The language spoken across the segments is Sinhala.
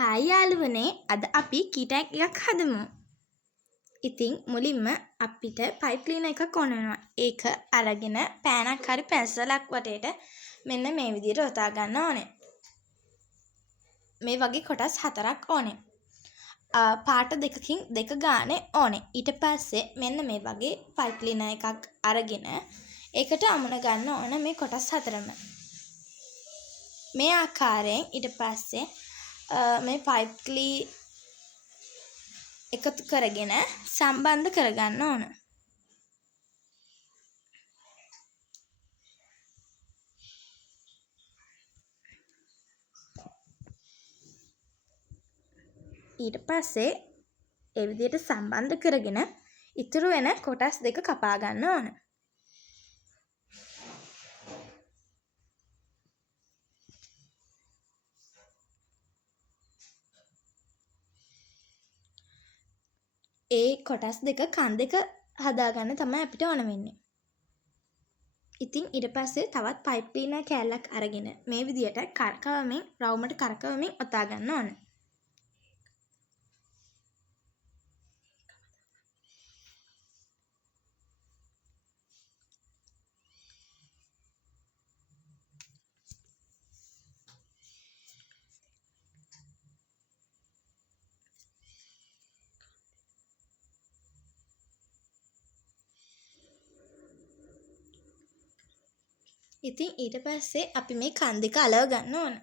හායි යාළුවනේ අද අපි කීටැක් එකක් හදමු. ඉතින් මුලින්ම අපිට පයිප් ක්ලීනර් එකක් ඕන වෙනවා. ඒක අරගෙන පෑනක් හරි පැන්සලක් වටේට මෙන්න මේ විදිහට ඔතා ගන්න ඕනේ. මේ වගේ කොටස් 4ක් ඕනේ. පාට දෙකකින් දෙක ගානේ ඕනේ. ඊට පස්සේ මෙන්න මේ වගේ පයිප් ක්ලීනර් එකක් අරගෙන ඒකට අමුණ ගන්න ඕන මේ කොටස් 4ම. මේ ආකාරයෙන් ඊට පස්සේ මේ පයිප් එකතු කරගෙන සම්බන්ධ කරගන්න ඕන. ඊට පස්සේ ඒ විදිහට සම්බන්ධ කරගෙන ඉතුරු වෙන කොටස් දෙක කපා ගන්න ඕන. ඒ කොටස් දෙක කන් දෙක හදාගන්න තමයි අපිට ඕන වෙන්නේ. ඉතින් ඊට පස්සේ තවත් පයිප් ක්ලීනර් කෑල්ලක් අරගෙන මේ විදිහට කරකවමින් රවුමට කරකවමින් ඔතා ගන්න ඕන. ඉතින් ඊට පස්සේ අපි මේ කන් දෙක අලව ගන්න ඕන.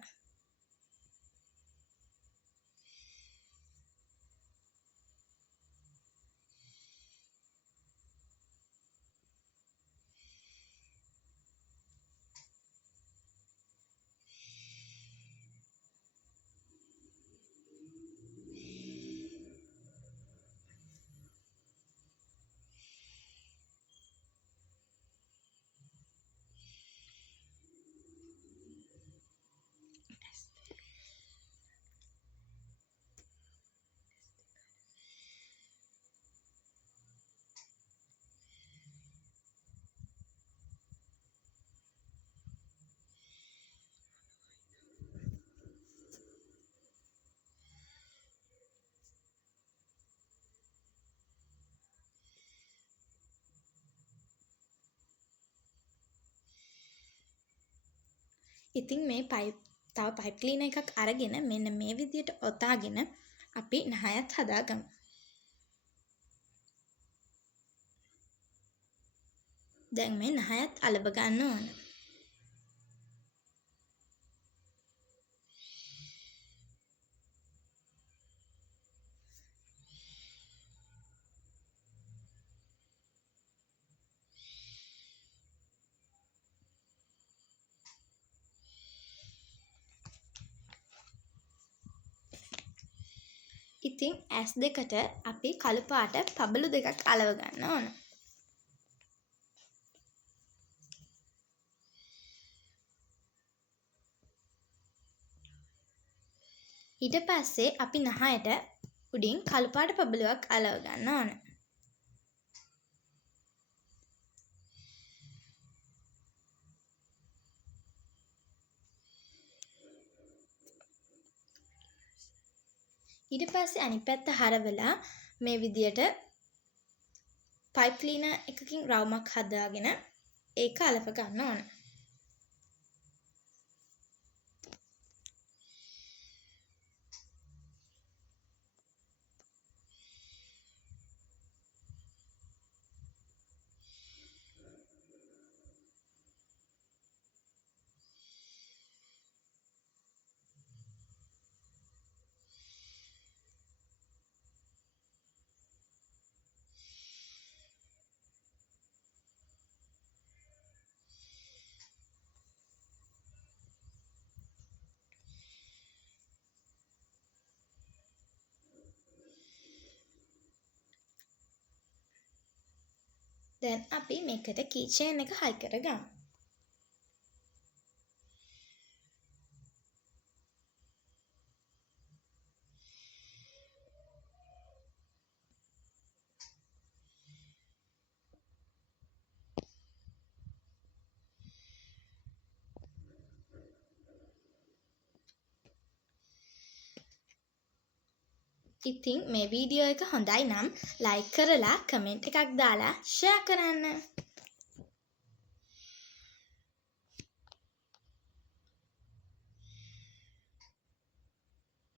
ඉතින් මේ තව පයිප් ක්ලීනර් එකක් අරගෙන මෙන්න මේ විදිහට ඔතාගෙන අපි නහයත් හදාගමු. දැන් මේ නහයත් අලව ගන්න ඕන. ඉතින් ඇස් දෙකට අපි කළු පාට පබළු දෙකක් අලව ගන්න ඕන. ඊට පස්සේ අපි නහයට උඩින් කළු පාට පබළුවක් අලව ගන්න ඕන. ඊට පස්සේ අනිත් පැත්ත හරවලා මේ විදියට පයිප් ක්ලීනර් එකකින් රවුමක් හදාගෙන ඒක අලව ගන්න ඕන. දැන් අපි මේකට කී චේන් එක හයි කරගමු. ඉතින් මේ වීඩියෝ එක හොඳයි නම් ලයික් කරලා කමෙන්ට් එකක් දාලා ෂෙයා කරන්න.